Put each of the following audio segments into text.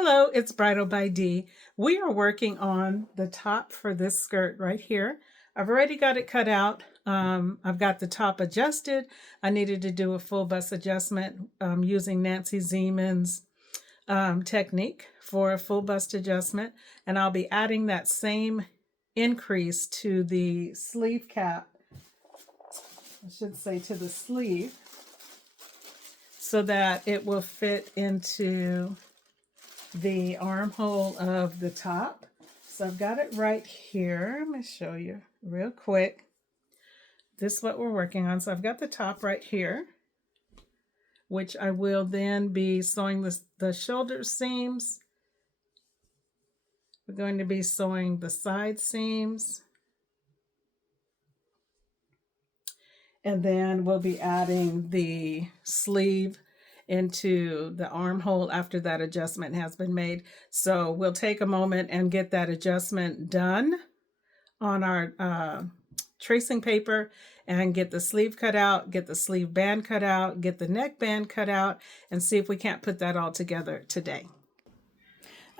Hello, it's Bridal by Dee. We are working on the top for this skirt right here. I've already got it cut out. I've got the top adjusted. I needed to do a full bust adjustment using Nancy Ziemann's technique for a full bust adjustment. And I'll be adding that same increase to the sleeve cap, I should say to the sleeve, so that it will fit into the armhole of the top. So I've got it right here. Let me show you real quick. This is what we're working on. So I've got the top right here, which I will then be sewing the shoulder seams. We're going to be sewing the side seams. And then we'll be adding the sleeve into the armhole after that adjustment has been made. So we'll take a moment and get that adjustment done on our tracing paper and get the sleeve cut out, get the sleeve band cut out, get the neck band cut out, and see if we can't put that all together today.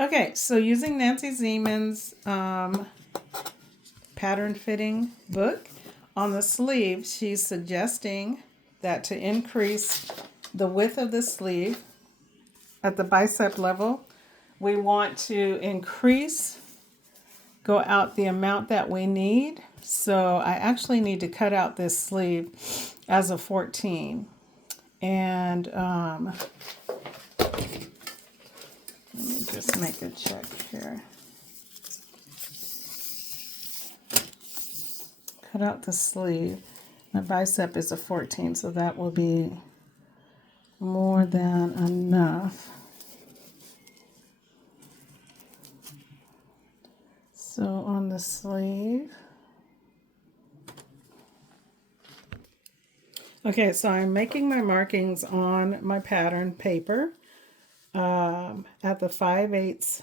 Okay, so using Nancy Ziemann's pattern fitting book, on the sleeve, she's suggesting that to increase the width of the sleeve at the bicep level, we want to go out the amount that we need. So I actually need to cut out this sleeve as a 14. And let me just make a check here. Cut out the sleeve. My bicep is a 14, so that will be more than enough. So on the sleeve. Okay, so I'm making my markings on my pattern paper at the 5/8,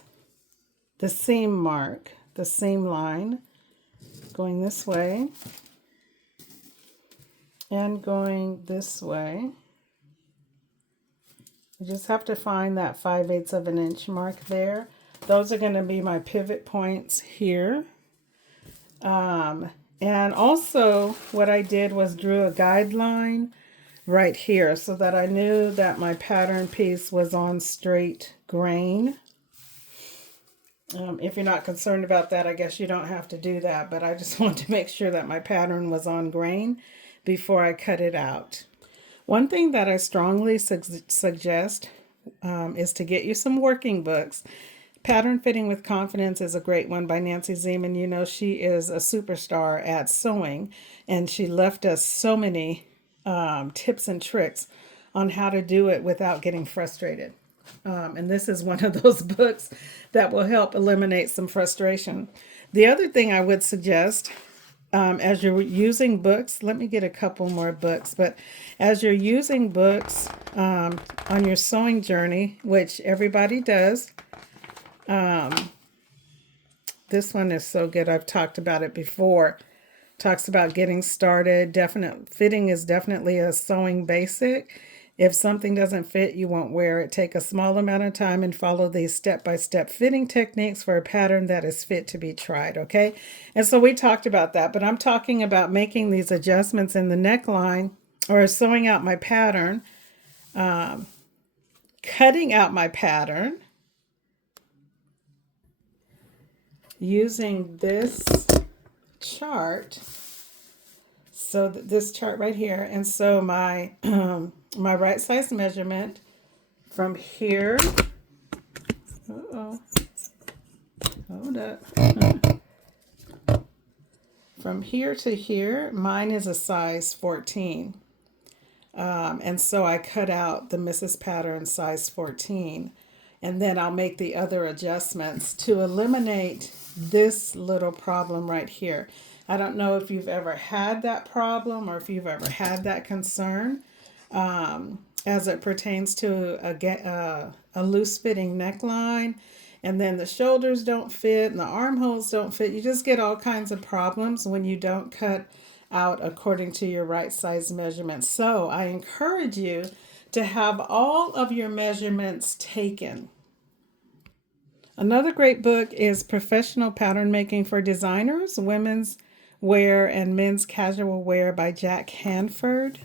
the seam mark, the seam line, going this way and going this way. You just have to find that 5/8 of an inch mark there. Those are going to be my pivot points here. And also what I did was drew a guideline right here so that I knew that my pattern piece was on straight grain. If you're not concerned about that, I guess you don't have to do that, but I just want to make sure that my pattern was on grain before I cut it out. One thing that I strongly suggest is to get you some working books. Pattern Fitting with Confidence is a great one by Nancy Ziemann. You know, she is a superstar at sewing, and she left us so many tips and tricks on how to do it without getting frustrated. And this is one of those books that will help eliminate some frustration. The other thing I would suggest as you're using books, let me get a couple more books, but as you're using books on your sewing journey, which everybody does, this one is so good. I've talked about it before. Talks about getting started. Fitting is definitely a sewing basic. If something doesn't fit, you won't wear it. Take a small amount of time and follow these step-by-step fitting techniques for a pattern that is fit to be tried, okay? And so we talked about that, but I'm talking about making these adjustments in the neckline or sewing out my pattern, cutting out my pattern, using this chart, so this chart right here, and so my my right size measurement from here, hold up, from here to here, mine is a size 14, and so I cut out the Mrs. Pattern size 14, and then I'll make the other adjustments to eliminate this little problem right here. I don't know if you've ever had that problem or if you've ever had that concern as it pertains to a loose fitting neckline, and then the shoulders don't fit and the armholes don't fit. You just get all kinds of problems when you don't cut out according to your right size measurements. So I encourage you to have all of your measurements taken. Another great book is Professional Pattern Making for Designers, Women's Wear and Men's Casual Wear by Jack Hanford.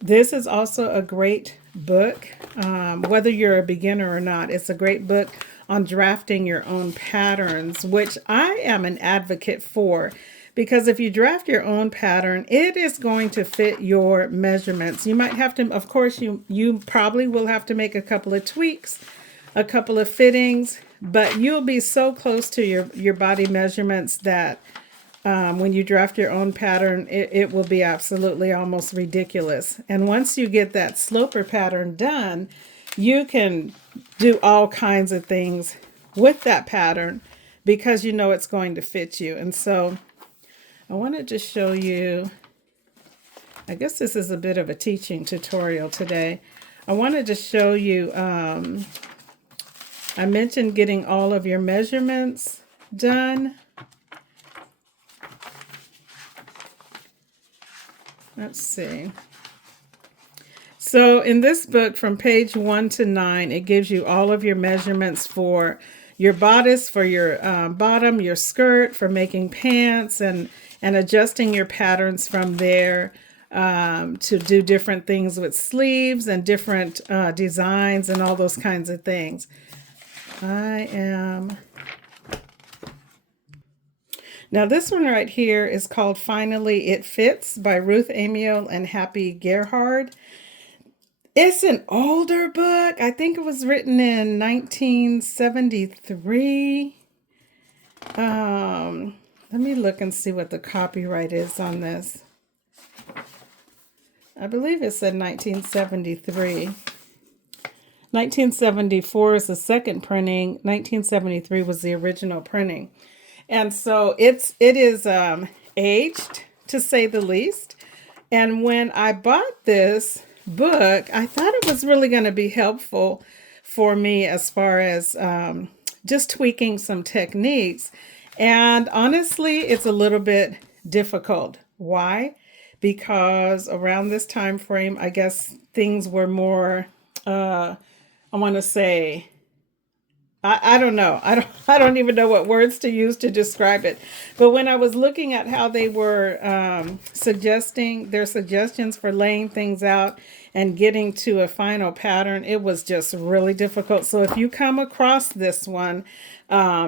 This is also a great book, whether you're a beginner or not. It's a great book on drafting your own patterns, which I am an advocate for. Because if you draft your own pattern, it is going to fit your measurements. You might have to, of course, you probably will have to make a couple of tweaks, a couple of fittings, but you'll be so close to your body measurements that when you draft your own pattern, it will be absolutely almost ridiculous. And once you get that sloper pattern done, you can do all kinds of things with that pattern because you know it's going to fit you. And so I wanted to show you, I guess this is a bit of a teaching tutorial today. I wanted to show you, I mentioned getting all of your measurements done. Let's see. So in this book, from page 1 to 9, it gives you all of your measurements for your bodice, for your bottom, your skirt, for making pants, and adjusting your patterns from there to do different things with sleeves and different designs and all those kinds of things. Now this one right here is called Finally It Fits by Ruth Amiel and Happy Gerhard. It's an older book. I think it was written in 1973. Let me look and see what the copyright is on this. I believe it said 1973. 1974 is the second printing. 1973 was the original printing. And so it is aged, to say the least. And when I bought this book, I thought it was really going to be helpful for me as far as just tweaking some techniques. And honestly, it's a little bit difficult. Why? Because around this time frame, I guess things were more, I want to say, I don't know. I don't even know what words to use to describe it. But when I was looking at how they were suggesting their suggestions for laying things out and getting to a final pattern, it was just really difficult. So if you come across this one,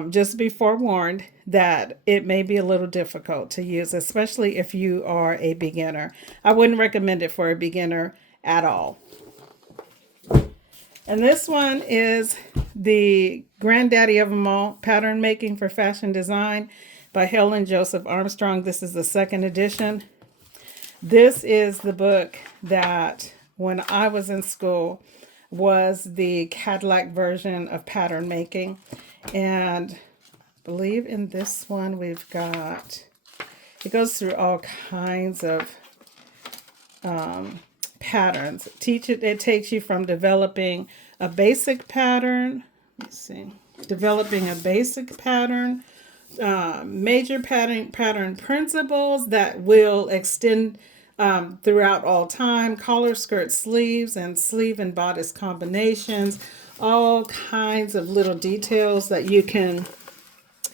just be forewarned that it may be a little difficult to use, especially if you are a beginner. I wouldn't recommend it for a beginner at all. And this one is the granddaddy of them all, Pattern Making for Fashion Design by Helen Joseph Armstrong. This is the second edition. This is the book that when I was in school was the Cadillac version of pattern making. And I believe in this one we've got, it goes through all kinds of patterns. It takes you from developing a basic pattern. Let's see. Developing a basic pattern, major pattern principles that will extend throughout all time, collar, skirt, sleeves, and sleeve and bodice combinations, all kinds of little details that you can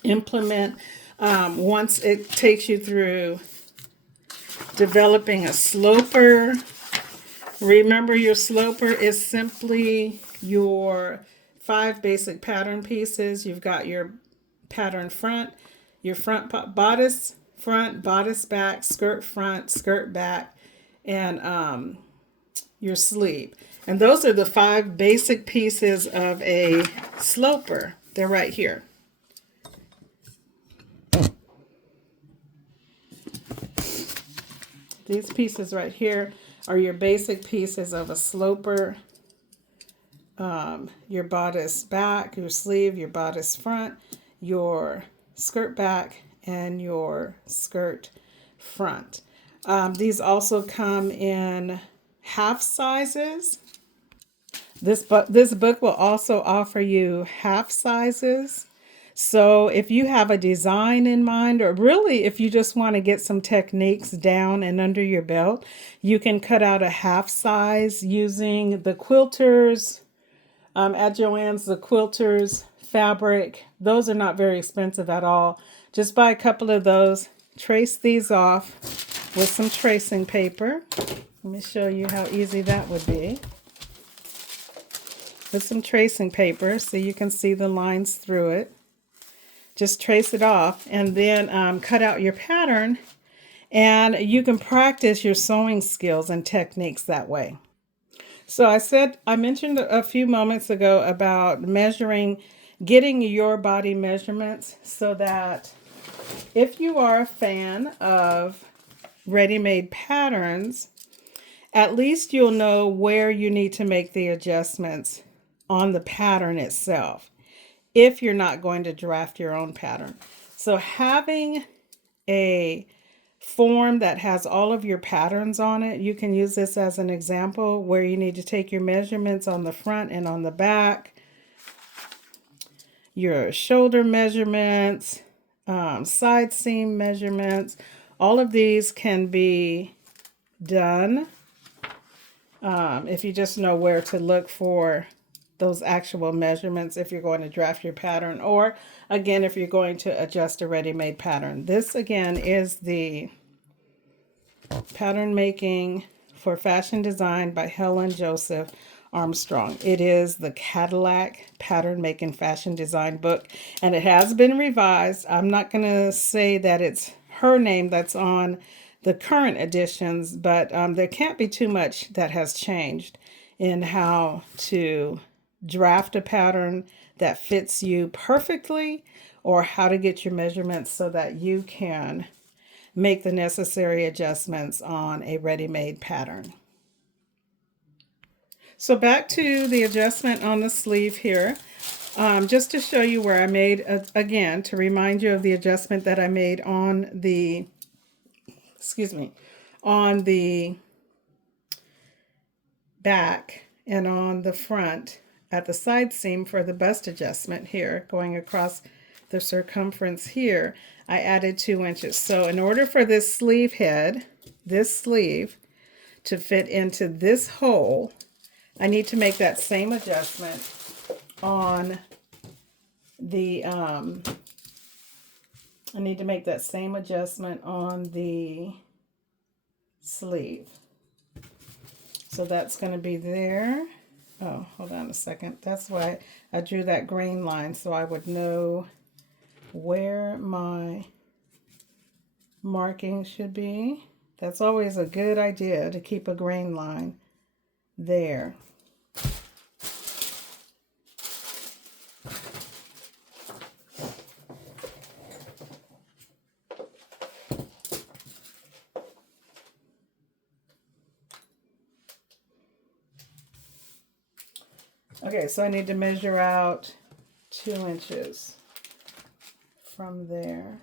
implement once it takes you through developing a sloper. Remember, your sloper is simply your 5 basic pattern pieces. You've got your pattern front, your front bodice front, bodice back, skirt back, and your sleeve. And those are the 5 basic pieces of a sloper. They're right here. These pieces right here are your basic pieces of a sloper. Your bodice back, your sleeve, your bodice front, your skirt back, and your skirt front. These also come in half sizes. This book will also offer you half sizes. So if you have a design in mind, or really if you just want to get some techniques down and under your belt, you can cut out a half size using the Quilter's At Joann's, the quilters fabric, those are not very expensive at all. Just buy a couple of those, trace these off with some tracing paper. Let me show you how easy that would be. With some tracing paper so you can see the lines through it. Just trace it off and then cut out your pattern, and you can practice your sewing skills and techniques that way. So I mentioned a few moments ago about measuring, getting your body measurements, so that if you are a fan of ready-made patterns, at least you'll know where you need to make the adjustments on the pattern itself if you're not going to draft your own pattern. So having a form that has all of your patterns on it, you can use this as an example where you need to take your measurements on the front and on the back, your shoulder measurements, side seam measurements. All of these can be done if you just know where to look for those actual measurements if you're going to draft your pattern, or again if you're going to adjust a ready-made pattern. This again is the Pattern Making for Fashion Design by Helen Joseph Armstrong. It is the Cadillac Pattern Making Fashion Design book, and it has been revised. I'm not going to say that it's her name that's on the current editions, but there can't be too much that has changed in how to draft a pattern that fits you perfectly, or how to get your measurements so that you can make the necessary adjustments on a ready-made pattern. So back to the adjustment on the sleeve here, just to show you where I made, again, to remind you of the adjustment that I made on the, on the back and on the front at the side seam for the bust adjustment here, going across the circumference here, I added 2 inches. So in order for this sleeve head, this sleeve, to fit into this hole, I need to make that same adjustment on the, sleeve. So that's going to be there. Oh, hold on a second. That's why I drew that green line, so I would know where my marking should be. That's always a good idea, to keep a green line there. Okay, so I need to measure out 2 inches from there.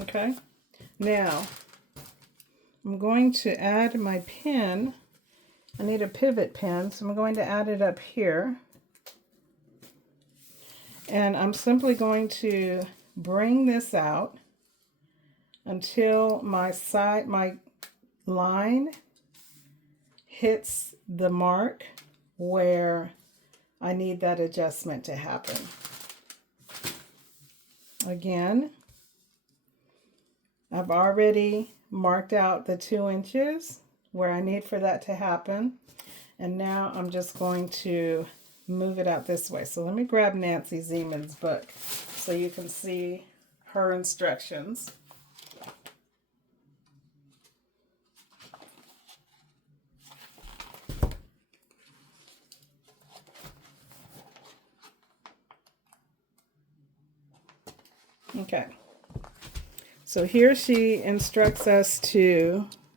Okay, now I'm going to add my pin. I need a pivot pin, so I'm going to add it up here. And I'm simply going to bring this out until my line hits the mark where I need that adjustment to happen. Again, I've already marked out the 2 inches where I need for that to happen. And now I'm just going to move it out this way. So let me grab Nancy Ziemann's book so you can see her instructions. Okay, so here she instructs us to